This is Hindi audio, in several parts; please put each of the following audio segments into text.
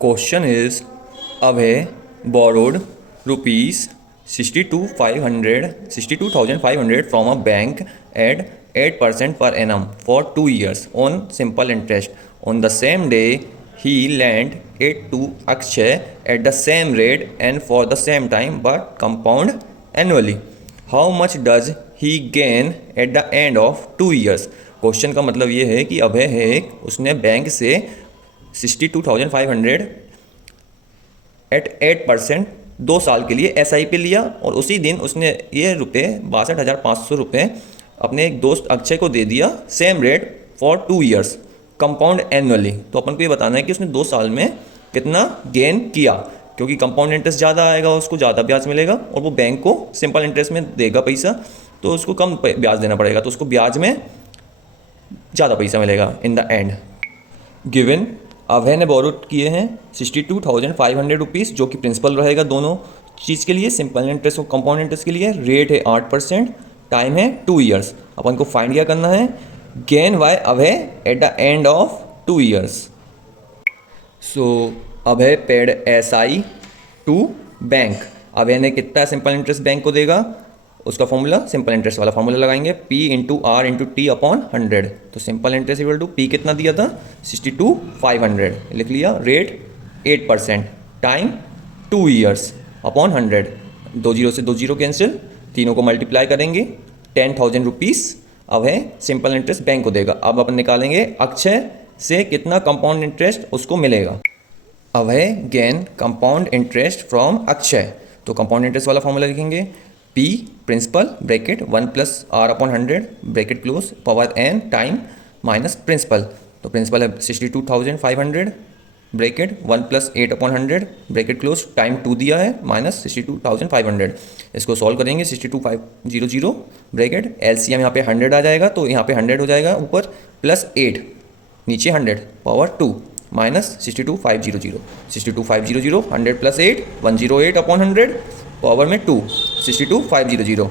Question is, Abhay borrowed rupees 62,500 from a bank at 8% per annum for 2 years on simple interest. On the same day, he lent it to Akshay at the same rate and for the same time but compound annually. How much does he gain at the end of 2 years? Question का मतलब ये है कि अभय है एक, उसने बैंक से 62,500 एट 8% 2 साल के लिए SIP लिया और उसी दिन उसने ये 62,500 रुपये अपने एक दोस्त अक्षय को दे दिया same rate for 2 years compound annually. तो अपन को ये बताना है कि उसने 2 साल में कितना गेन किया, क्योंकि कंपाउंड इंटरेस्ट ज़्यादा आएगा, उसको ज़्यादा ब्याज मिलेगा और वो बैंक को सिंपल इंटरेस्ट में देगा पैसा, तो उसको कम ब्याज देना पड़ेगा, तो उसको ब्याज में ज़्यादा पैसा मिलेगा इन द एंड। गिवन अभय ने बोरो किए हैं 62,500 रुपीज़, जो कि प्रिंसिपल रहेगा दोनों चीज़ के लिए, सिंपल इंटरेस्ट और कंपाउंड इंटरेस्ट के लिए। रेट है 8%, टाइम है 2 ईयर्स। अपन को फाइंड क्या करना है, gain by Abhay at the end of 2 years. So Abhay paid SI to bank. Abhay ने कितना सिंपल इंटरेस्ट बैंक को देगा, उसका फॉर्मूला सिंपल इंटरेस्ट वाला फॉर्मूला लगाएंगे, P into R into T upon 100। तो simple interest equal to P कितना दिया था 62,500 लिख लिया, rate 8%, time 2 years upon 100। 2 zero से 2 जीरो कैंसिल, तीनों को मल्टीप्लाई करेंगे, 10,000 रुपीज़ अभय सिंपल इंटरेस्ट बैंक को देगा। अब अपन निकालेंगे अक्षय से कितना कंपाउंड इंटरेस्ट उसको मिलेगा। Abhay gain compound interest from Akshay, तो कंपाउंड इंटरेस्ट वाला फॉर्मूला लिखेंगे, P principal bracket 1 plus R upon 100 bracket close power n time minus principal. तो प्रिंसिपल है 62,500 bracket 1 plus 8 upon 100 bracket close, time 2 दिया है माइनस 62,500। इसको सॉल्व करेंगे, 62,500 ब्रैकेट LCM यहाँ पे 100 आ जाएगा, तो यहाँ पे 100 हो जाएगा ऊपर प्लस 8 नीचे 100 power 2 minus 62,500 100 plus 8 108 upon 100 power में 2 62,500।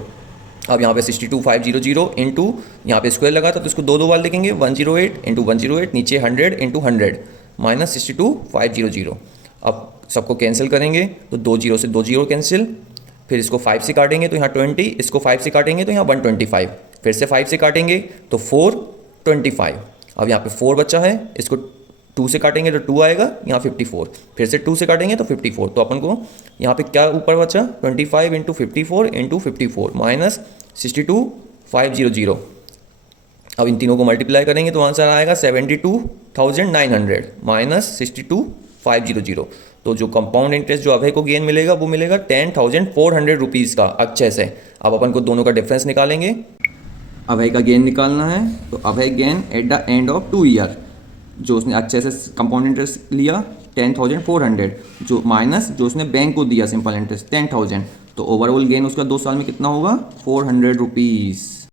अब यहाँ पे 62,500 इंटू यहाँ पे स्क्वायर लगा था तो इसको 2 बार लिखेंगे, 108 इंटू 108 नीचे 100 इंटू 100 माइनस 62,500। अब सबको कैंसिल करेंगे तो 2 जीरो से 2 जीरो कैंसिल, फिर इसको 5 से काटेंगे तो यहाँ 20, इसको 5 से काटेंगे तो यहाँ 125, फिर से 5 से काटेंगे तो 425। अब यहाँ पे 4 बचा है, इसको 2 से काटेंगे तो 2 आएगा, यहाँ 54, फिर से 2 से काटेंगे तो 54। तो अपन को यहाँ पे क्या ऊपर बचा 25 इंटू 54 माइनस 62,500। अब इन तीनों को मल्टीप्लाई करेंगे तो आंसर आएगा 72,900 माइनस 62,500। तो जो कंपाउंड इंटरेस्ट जो अभय को गेन मिलेगा वो मिलेगा 10,400 रुपीज़ का अक्षय से। अब अपन को दोनों का डिफरेंस निकालेंगे, अभय का गेन निकालना है, तो Abhay gain at the end of 2 year, जो उसने अच्छे से कंपाउंड इंटरेस्ट लिया 10,400, जो माइनस जो उसने बैंक को दिया सिंपल इंटरेस्ट 10,000, तो ओवरऑल गेन उसका 2 साल में कितना होगा 400 रुपीज़।